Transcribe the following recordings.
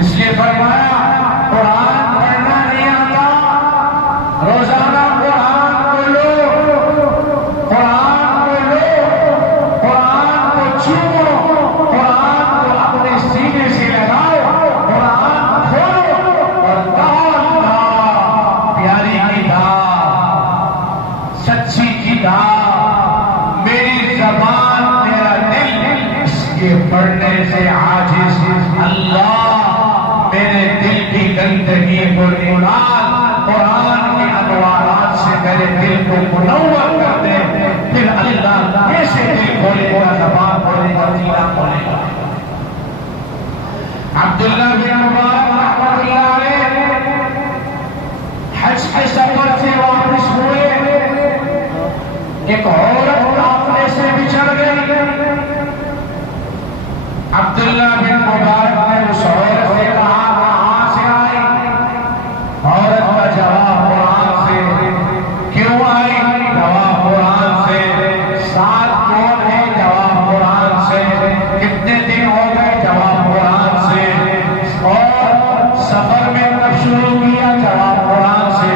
اس لیے فرمایا قرآن پڑھنا نہیں آتا، روزانہ قرآن بولو، قرآن بولو، قرآن کو چومو، قرآن کو اپنے سینے سے لگاؤ، قرآن کھولو اور کہو اللہ پیاری کتاب، سچی کتاب، میری زبان میرا دل اس کے پڑھنے سے عاجز، اللہ میرے دل کی گندگی کو نکال، قرآن کے انوارات سے میرے دل کو منور کر دے، پھر اللہ کیسے دل کھولے گا، زبان کھولے گا، سینہ کھولے گا۔ عبداللہ بن مبارک رحمۃ اللہ علیہ حج کے سفر سے واپس ہوئے، ایک عورت قافلے سے بچھڑ گئی۔ عبداللہ بن مبارک نے اس عورت سے کہا کہاں سے آئی؟ عورت کا جواب قرآن سے۔ کیوں آئی؟ جواب قرآن سے۔ ساتھ کون ہے؟ جواب قرآن سے۔ کتنے دن ہو گئے؟ جواب قرآن سے۔ اور سفر میں کب شروع کیا؟ جواب قرآن سے۔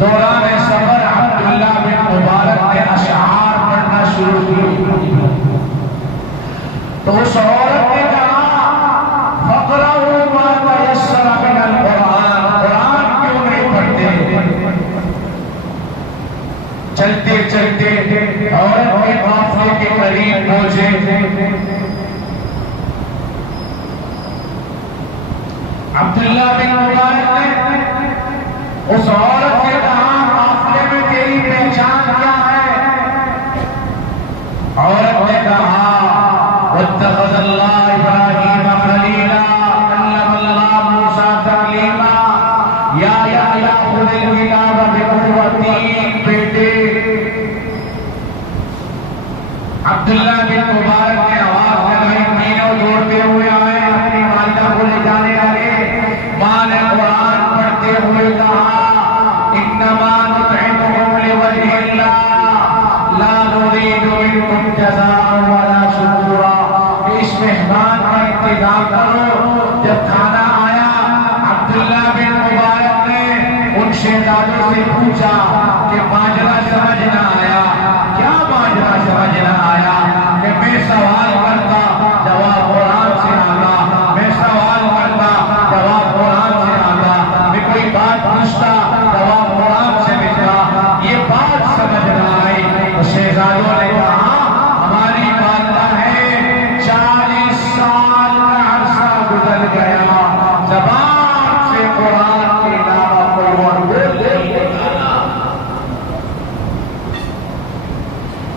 دوران سفر عبداللہ بن مبارک نے اشعار پڑھنا شروع کیا، تو اس عورت نے کہا فَقْرَؤُوا مَا تَيَسَّرَ مِنَ الْقُرْآنِ، قرآن کیوں نہیں پڑھتے؟ چلتے چلتے عورت کے قافلے کے قریب پہنچے، عبداللہ بن مبارک نے اس عورت سے کہا قافلے میں تیری پہچان کیا ہے؟ عورت نے کہا واتخذ اللہ ابراہیم خلیلا کلم اللہ موسیٰ تکلیما یا خذ الکتاب بقوتی، بیٹے۔ عبداللہ بن مبارک نے آواز لگائی، تینوں دوڑتے ہوئے آئے، اپنی والدہ کو لے جانے لگے۔ ماں نے قرآن پڑھتے ہوئے کہا انما نطعمکم لوجہ اللہ لا نريد منکم جزاء ولا شکورا، اس مہمان کا انتظام کرو۔ جب کھانا آیا، عبداللہ بن مبارک نے ان شہزادوں سے پوچھا کہ ماجرا سمجھ نہ آیا؟ کیا ماجرا سمجھ نہ آیا؟ کہ میں سوال کرتا جواب قرآن سے آتا، میں سوال کرتا جواب قرآن سے آتا، میں کوئی بات پوچھتا جواب قرآن سے ملتا، یہ بات سمجھ نہ آئی۔ تو شہزادوں نے کہا ہماری والدہ ہے 40 سال کا عرصہ گزر گیا، زبان سے قرآن کے علاوہ کوئی اور بول نہیں نکالا۔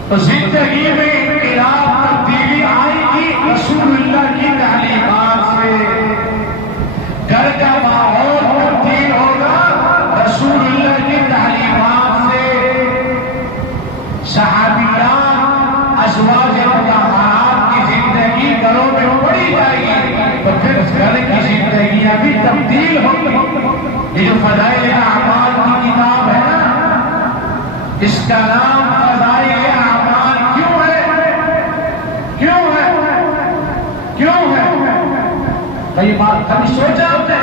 تو زندگی میں انقلاب تبدیلی آئے گی رسول اللہ کی تعلیمات سے، گھر کا ماحول تبدیل ہوگا رسول اللہ کی تعلیمات سے، صحابیات ازواج مطہرات کی زندگی گھروں میں پڑی جائے گی، تو پھر گھر کی زندگیاں بھی تبدیل ہوگی۔ یہ جو فضائل اعمال کی کتاب ہے نا، اس کا نام فضائل اعمال کیوں ہے؟ کیوں ہے؟ کیوں ہے؟ کئی بار کبھی سوچا ہوتے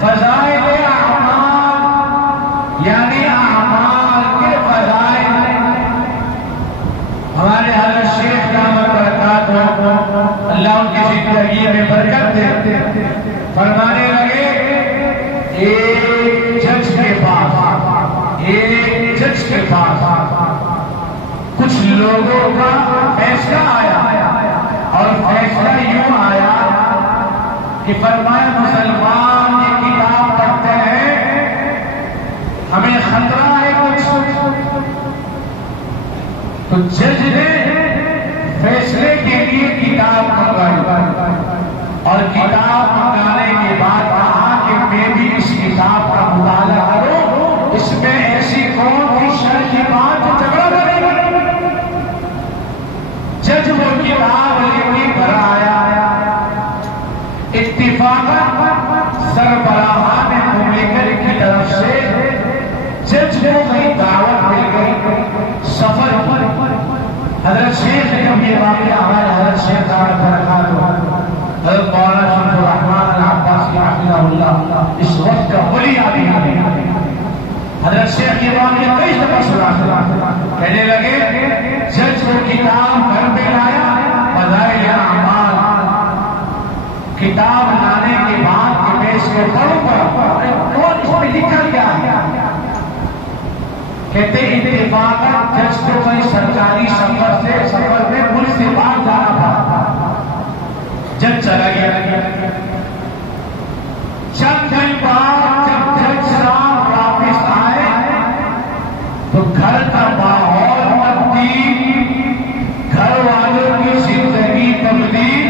فضائل اعمال یعنی اعمال کے فضائل؟ ہمارے حضرت شیخ دامت برکاتہ اللہ ان کی زندگی میں برکت دے، فرمانے لگے ایک جج کے پاس کچھ لوگوں کا فیصلہ آیا، اور فیصلہ یوں آیا کہ فرمایا مسلمان یہ کتاب پڑھتے ہیں، ہمیں خطرہ ہے کچھ۔ تو جج نے فیصلے کے لیے کتاب منگوائی، اور کتاب منگانے کے بعد کہا کہ میں بھی اس کتاب کا مطالعہ کروں، اس میں ایسی کون سی شرح کی بات جو جھگڑا کرے گی؟ جج وہ کتاب لے کے گھر آیا، اتفاقاً اللہ اس وقت کا ولی آدمی ہے۔ حضرت شیخ امام نے کئی دفعہ سنا، کہنے لگے جج کو کتاب گھر پہ لایا، فضائل اعمال کتاب لانے کے بعد کہ میں اس کو پڑھوں گا، اس میں لکھا کیا ہے؟ کہتے اتفاقاً جج کو کوئی سرکاری سفر میں ملک سے باہر جانا تھا، جج چلا گیا۔ چند دن بعد جب جج صاحب واپس آئے تو گھر کا ماحول تبدیل، گھر والوں کی زندگی تبدیل۔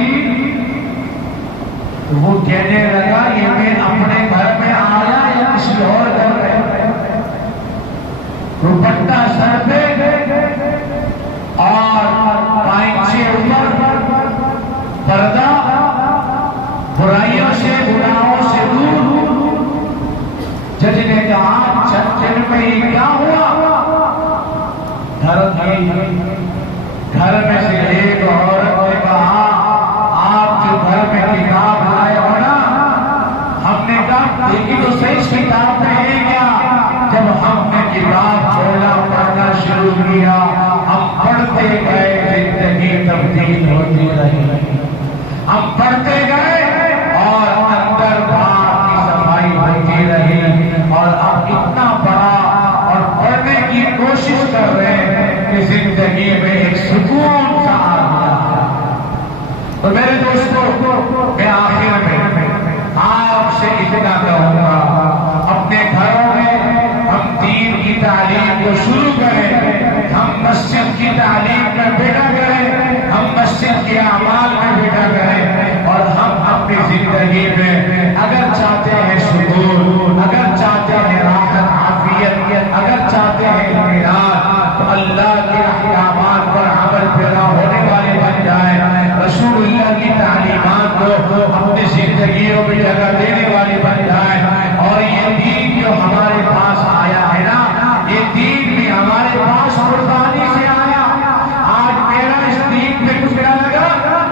تو وہ کہنے لگا یہ میں اپنے گھر میں آیا یا کسی اور گھر میں؟ دوپٹہ سر پہ اور پائچے اوپر، پردہ، برائیوں سے گناہوں سے دور۔ جج نے کہا چند دن میں یہ کیا ہوا؟ گھر میں سے ایک عورت نے کہا آپ جو گھر میں کتاب لائے ہو نا، ہم نے کہا دیکھی تو صحیح کتاب میں ہے کیا؟ جب ہم نے کتاب کھولا، پڑھنا شروع کیا، ہم پڑھتے گئے، زندگی تبدیل ہوتی رہی، ہم پڑھتے گئے اور اندر باہر کی صفائی ہوتی رہی، اور اب اتنا پڑھا اور پڑھنے کی کوشش کر رہے ہیں کہ زندگی میں ایک سکون سا آ گیا۔ تو میرے دوستوں، میں آخر میں آپ سے اتنا کہوں گا، اپنے گھروں میں ہم دین کی تعلیم کو شروع کریں، ہم مسجد کی تعلیم میں بیٹھا کریں، ہم مسجد کے اعمال میں بیٹھا کریں، اور ہم اپنی زندگی میں اگر چاہتے ہیں سکون، اگر چاہتے ہیں راحت عافیت، اگر چاہتے ہیں اطمینان، تو اللہ کے احکامات پر عمل پیرا ہونے والے بن جائیں، رسول اللہ کی تعلیمات کو اپنی زندگیوں میں جگہ دینے والے بن جائیں، اور یہ دین جو ہمارے پاس آیا ہے نا، یہ دین بھی ہمارے پاس قربانی سے آیا۔ آج میرا اس دین پہ کچھ نہ لگا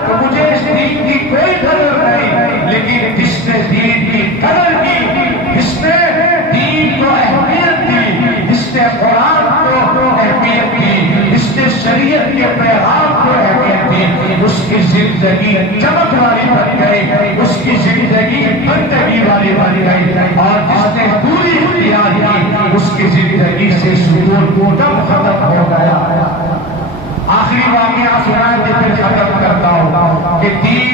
تو مجھے اس دین کی کوئی قدر نہیں، لیکن جس نے دین کی قدر کی، جس نے دین کو اہمیت دی، جس نے قرآن کو اہمیت دی، جس نے شریعت کے پیغام کو اہمیت دی، اس کی زندگی چمک والی بن گئی، اس کی زندگی بندگی والی بن گئی، اور جس نے پوری اختیار کی، اس کی زندگی سے سکون دم ختم ہو گیا۔ آخری واقعہ سنائے تو پھر ختم کرتا ہوں کہ دین